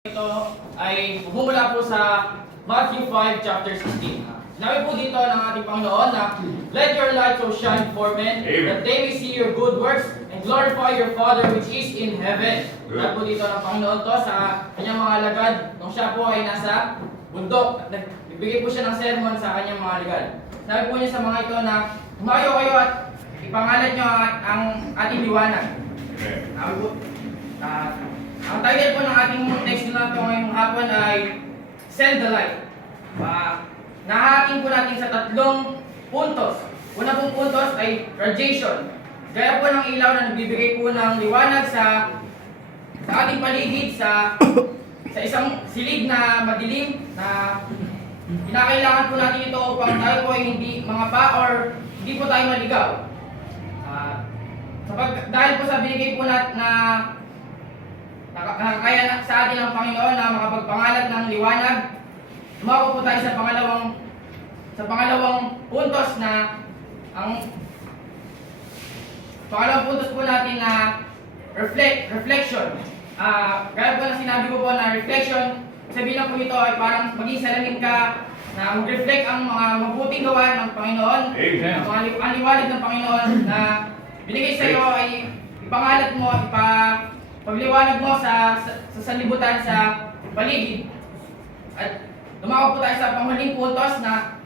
Ito ay bumula po sa Matthew 5 chapter 16. Sinabi po dito ng ating Panginoon na let your light so shine before men that they may see your good works and glorify your Father which is in heaven. Sinabi po dito ng Panginoon to sa kanyang mga alagad nung siya po ay nasa bundok. Nagbigay po siya ng sermon sa kanyang mga alagad. Sinabi po niya sa mga ito na humayo kayo at ipangalan niyo ang ating liwanag. Sinabi po, ang title po ng ating text na ito ngayong hapon ay Send the Light. Nahahatiin po natin sa tatlong puntos. Una pong puntos ay radiation. Gaya po ng ilaw na nagbibigay po ng liwanag sa ating paligid sa isang silid na madilim na kinakailangan po natin ito upang tayo po ay hindi mangapa or hindi po tayo maligaw. Dahil po sa binigay po na kaya sa atin ng Panginoon na makapagpangalat ng liwanag, lumako po tayo sa pangalawang puntos na ang pangalawang puntos po natin na reflection. Gaya po na sinabi ko po na reflection, sabihin lang po ito ay parang maging salamin ka na mag-reflect ang mga mabuting gawa ng Panginoon, ang liwanag ng Panginoon na binigay sa iyo ay ipangalat mo, pagliwanag mo sa sanlibutan sa paligid. At lumako po tayo sa panghuling puntos na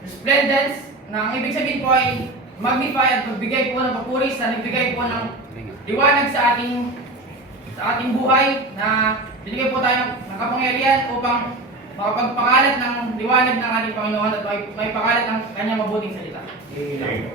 resplendence, na ang ibig sabihin po ay magnify at magbigay po ng papuri sa nagbigay po ng liwanag sa ating buhay, na binigay po tayo ng kapangyarihan upang makapagpangalat ng liwanag ng ating Panginoon at may pangalat ng kanyang mabuting salita. Amen.